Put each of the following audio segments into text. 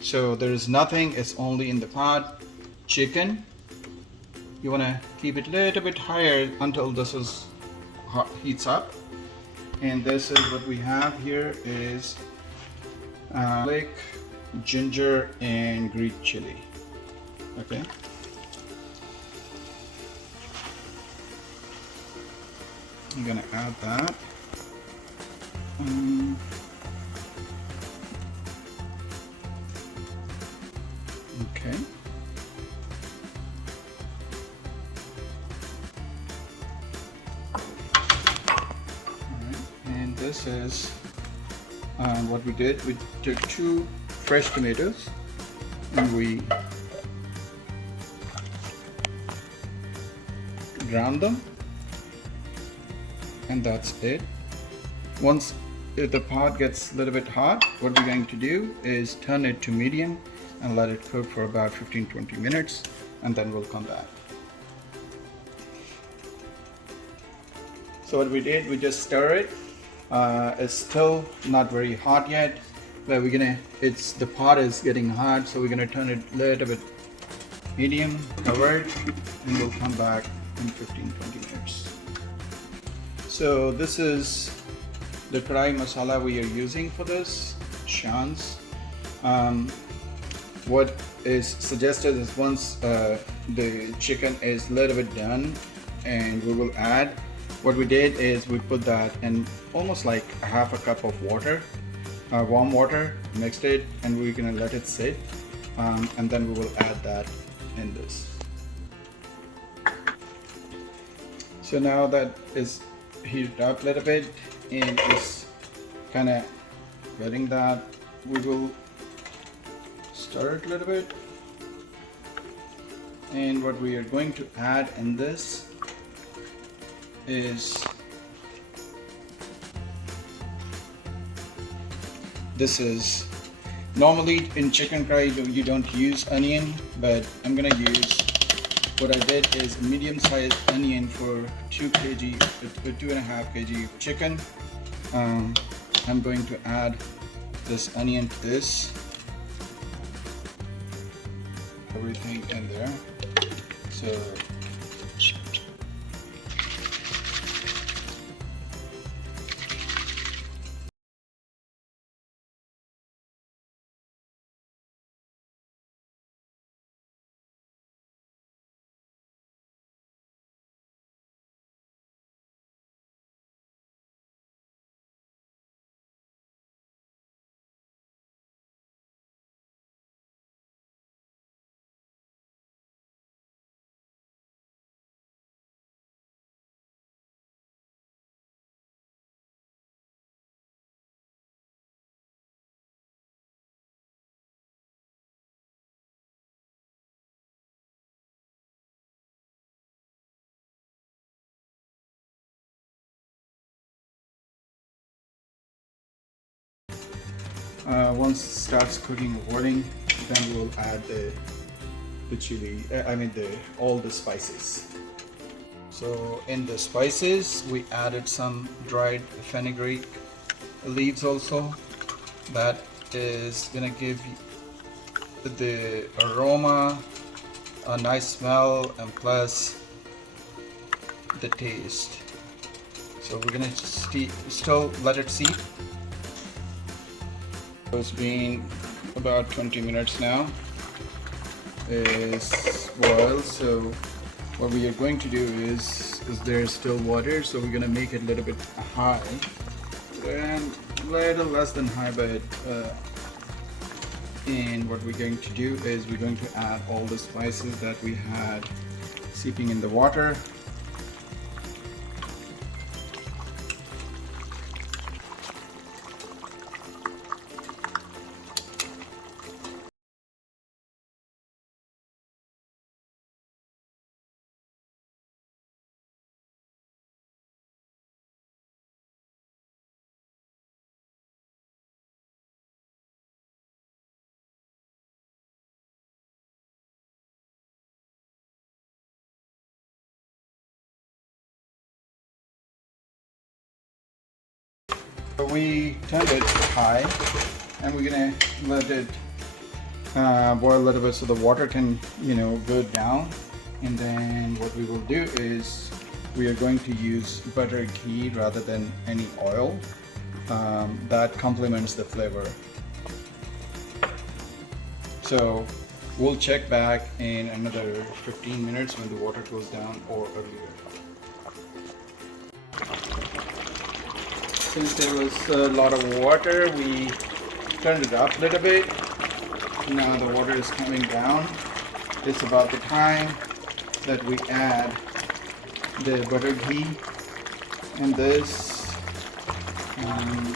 So there is nothing, it's only in the pot. Chicken, you want to keep it a little bit higher until this is heats up. And this is what we have here is garlic, ginger, and green chili. Okay. I'm gonna add that. Okay. Alright, and this is what we did. We took 2 fresh tomatoes and we ground them, and that's it. Once the pot gets a little bit hot, what we're going to do is turn it to medium and let it cook for about 15-20 minutes, and then we'll come back. So what we did, we just stir it. It's still not very hot yet, but the pot is getting hot, so we're gonna turn it a little bit medium, covered, and we'll come back in 15-20 minutes. So this is the Karahi masala we are using for this, Shan's. What is suggested is once the chicken is a little bit done, and we will add, what we did is we put that in almost like a half a cup of water, warm water, mixed it, and we're gonna let it sit, and then we will add that in this. So now that is heated up a little bit and is kind of getting that, we will stir it a little bit. And what we are going to add in this is normally in chicken curry you don't use onion, but I'm gonna use, what I did is a medium-sized onion for 2.5 kg of chicken. I'm going to add this onion to this, everything in there. So once it starts cooking or boiling, then we'll add the chili, all the spices. So in the spices, we added some dried fenugreek leaves also. That is gonna give the aroma, a nice smell, and plus the taste. So we're gonna still let it steep. It's been about 20 minutes now. Is boiled. So what we are going to do is there's still water, so we're gonna make it a little bit high and a little less than high, but and what we're going to do is we're going to add all the spices that we had seeping in the water. We turned it high, and we're gonna let it boil a little bit so the water can, go down. And then what we will do is we are going to use butter ghee rather than any oil. That complements the flavor. So we'll check back in another 15 minutes when the water goes down or earlier. Since there was a lot of water, we turned it up a little bit. Now the water is coming down. It's about the time that we add the butter ghee and this. Wow.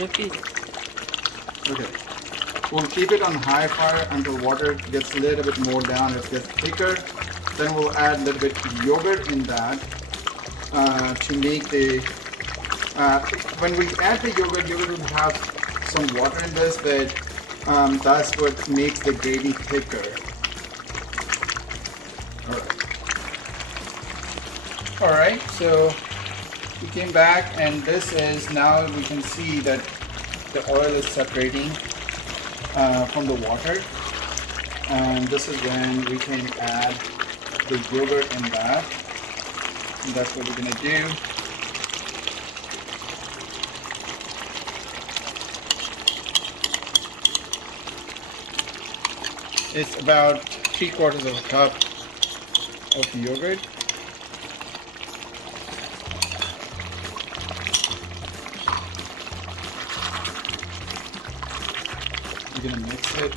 Okay. Okay. We'll keep it on high fire until water gets a little bit more down, it gets thicker. Then we'll add a little bit yogurt in that to make the, when we add the yogurt will have some water in this, but that's what makes the gravy thicker. Alright, so we came back and this is, now we can see that the oil is separating from the water, and this is when we can add the yogurt in that, and that's what we're going to do. It's about 3/4 of a cup of yogurt. We're gonna mix it.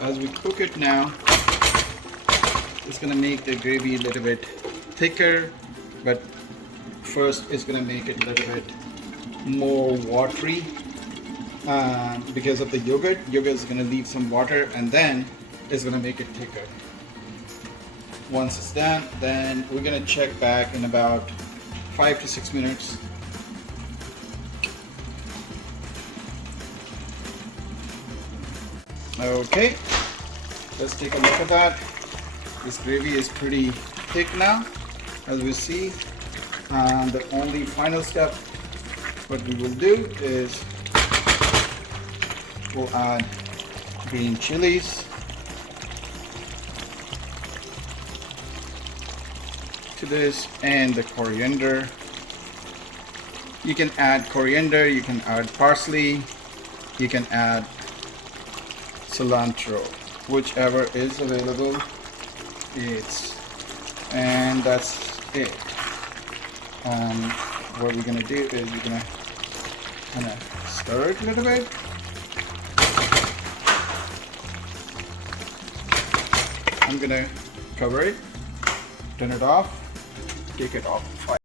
As we cook it now, it's going to make the gravy a little bit thicker, but first it's going to make it a little bit more watery because of the yogurt. Yogurt is going to leave some water and then it's going to make it thicker. Once it's done, then we're going to check back in about 5 to 6 minutes. Okay, let's take a look at that. This gravy is pretty thick now, as we see. And the only final step, what we will do is we'll add green chilies to this and the coriander. You can add coriander, you can add parsley, you can add cilantro, whichever is available. And that's it. What we're gonna do is we're gonna kind of stir it a little bit. I'm gonna cover it, turn it off, take it off the fire.